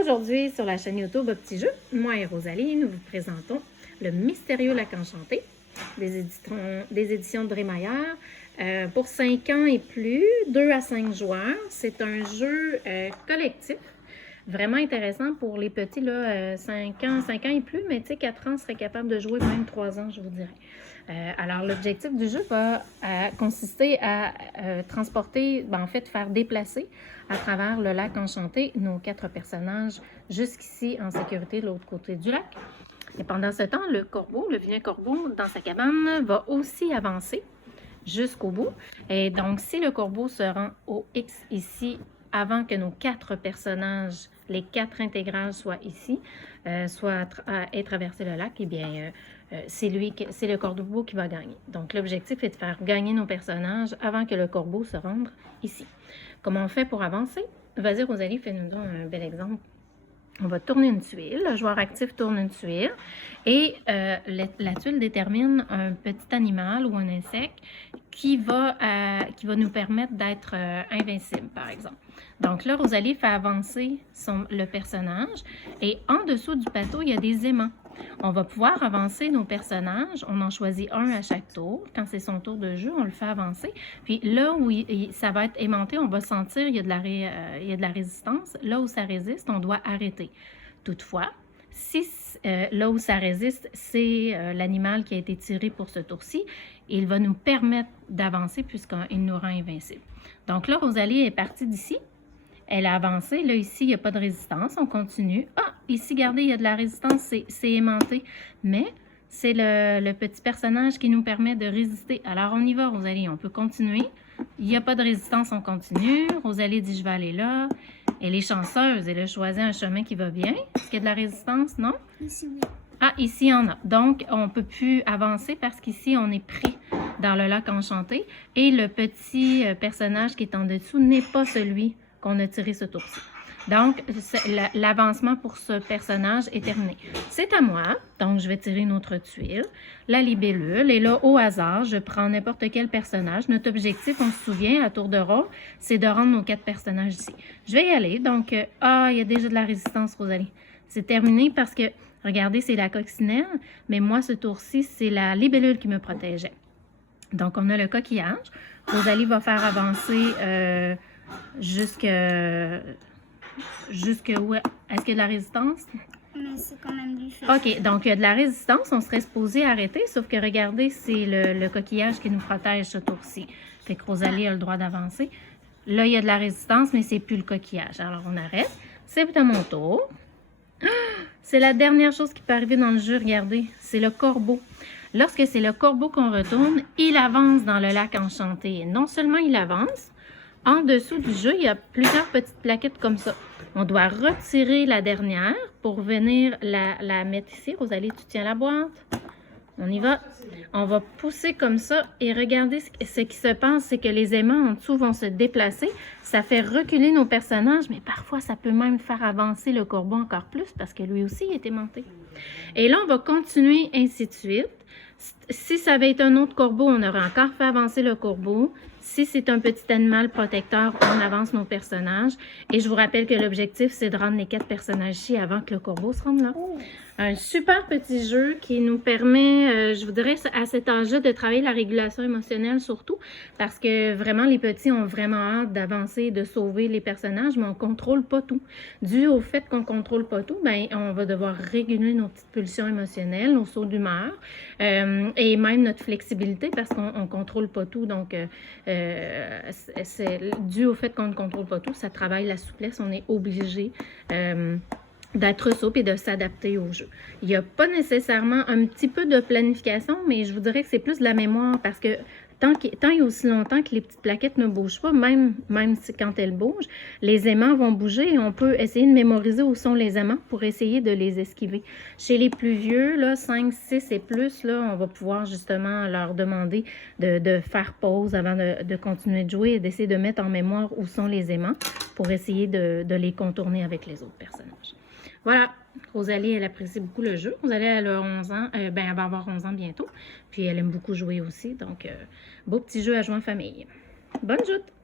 Aujourd'hui, sur la chaîne YouTube Au Petit Jeu, moi et Rosalie, nous vous présentons Le Mystérieux Lac Enchanté des éditions Dreymayer. Pour 5 ans et plus, 2 à 5 joueurs. C'est un jeu collectif, vraiment intéressant pour les petits, là, 5 ans et plus, mais tu sais, 4 ans seraient capables de jouer, même 3 ans, je vous dirais. Alors, l'objectif du jeu va consister à transporter, en fait, faire déplacer à travers le lac enchanté nos 4 personnages jusqu'ici en sécurité de l'autre côté du lac. Et pendant ce temps, le corbeau, le vilain corbeau, dans sa cabane, va aussi avancer jusqu'au bout. Et donc, si le corbeau se rend au X ici, avant que nos 4 personnages, les 4 intégrales soient ici, aient traversé le lac, eh bien, c'est le corbeau qui va gagner. Donc, l'objectif est de faire gagner nos personnages avant que le corbeau se rende ici. Comment on fait pour avancer? Vas-y, Rosalie, fais-nous un bel exemple. On va tourner une tuile. Le joueur actif tourne une tuile et la tuile détermine un petit animal ou un insecte qui va nous permettre d'être invincible, par exemple. Donc là, Rosalie fait avancer le personnage et en dessous du bateau, il y a des aimants. On va pouvoir avancer nos personnages. On en choisit un à chaque tour. Quand c'est son tour de jeu, on le fait avancer. Puis là où ça va être aimanté, on va sentir qu'il y a de la résistance. Là où ça résiste, on doit arrêter. Toutefois, si là où ça résiste, c'est l'animal qui a été tiré pour ce tour-ci, il va nous permettre d'avancer puisqu'il nous rend invincible. Donc là, Rosalie est partie d'ici. Elle a avancé. Là, ici, il n'y a pas de résistance. On continue. Ah, ici, regardez, il y a de la résistance. C'est aimanté. Mais c'est le petit personnage qui nous permet de résister. Alors, on y va, Rosalie. On peut continuer. Il n'y a pas de résistance. On continue. Rosalie dit, je vais aller là. Elle est chanceuse. Elle a choisi un chemin qui va bien. Est-ce qu'il y a de la résistance? Non? Ici, oui. Ah, ici, il y en a. Donc, on ne peut plus avancer parce qu'ici, on est pris dans le lac enchanté. Et le petit personnage qui est en dessous n'est pas celui qu'on a tiré ce tour-ci. Donc, l'avancement pour ce personnage est terminé. C'est à moi. Donc, je vais tirer une autre tuile. La libellule. Et là, au hasard, je prends n'importe quel personnage. Notre objectif, on se souvient, à tour de rôle, c'est de rendre nos 4 personnages ici. Je vais y aller. Donc, il y a déjà de la résistance, Rosalie. C'est terminé parce que, regardez, c'est la coccinelle. Mais moi, ce tour-ci, c'est la libellule qui me protégeait. Donc, on a le coquillage. Rosalie va faire avancer... Jusque où? Est-ce qu'il y a de la résistance? Mais c'est quand même du feu. OK, donc il y a de la résistance. On serait supposé arrêter, sauf que regardez, c'est le coquillage qui nous protège ce tour-ci. Fait que Rosalie a le droit d'avancer. Là, il y a de la résistance, mais c'est plus le coquillage. Alors, on arrête. C'est à mon tour. C'est la dernière chose qui peut arriver dans le jeu, regardez. C'est le corbeau. Lorsque c'est le corbeau qu'on retourne, il avance dans le lac enchanté. Et non seulement il avance, en dessous du jeu, il y a plusieurs petites plaquettes comme ça. On doit retirer la dernière pour venir la mettre ici. Rosalie, tu tiens la boîte. On y va. On va pousser comme ça et regardez ce qui se passe, c'est que les aimants en dessous vont se déplacer. Ça fait reculer nos personnages, mais parfois ça peut même faire avancer le corbeau encore plus parce que lui aussi il est aimanté. Et là, on va continuer ainsi de suite. Si ça avait été un autre corbeau, on aurait encore fait avancer le corbeau. Si c'est un petit animal protecteur, on avance nos personnages. Et je vous rappelle que l'objectif, c'est de rendre les 4 personnages ici avant que le corbeau se rende là. Un super petit jeu qui nous permet, je vous dirais, à cet âge-là, de travailler la régulation émotionnelle surtout, parce que vraiment, les petits ont vraiment hâte d'avancer, de sauver les personnages, mais on ne contrôle pas tout. Dû au fait qu'on ne contrôle pas tout, ben, on va devoir réguler nos petites pulsions émotionnelles, nos sauts d'humeur, et même notre flexibilité, parce qu'on ne contrôle pas tout. Donc, c'est dû au fait qu'on ne contrôle pas tout, ça travaille la souplesse, on est obligé d'être souple et de s'adapter au jeu. Il n'y a pas nécessairement un petit peu de planification, mais je vous dirais que c'est plus de la mémoire parce que tant et aussi longtemps que les petites plaquettes ne bougent pas, même quand elles bougent, les aimants vont bouger et on peut essayer de mémoriser où sont les aimants pour essayer de les esquiver. Chez les plus vieux, là, 5, 6 et plus, là, on va pouvoir justement leur demander de faire pause avant de continuer de jouer et d'essayer de mettre en mémoire où sont les aimants pour essayer de les contourner avec les autres personnages. Voilà, Rosalie, elle apprécie beaucoup le jeu. Rosalie, elle a 11 ans, elle va avoir 11 ans bientôt. Puis elle aime beaucoup jouer aussi, donc beau petit jeu à jouer en famille. Bonne joute!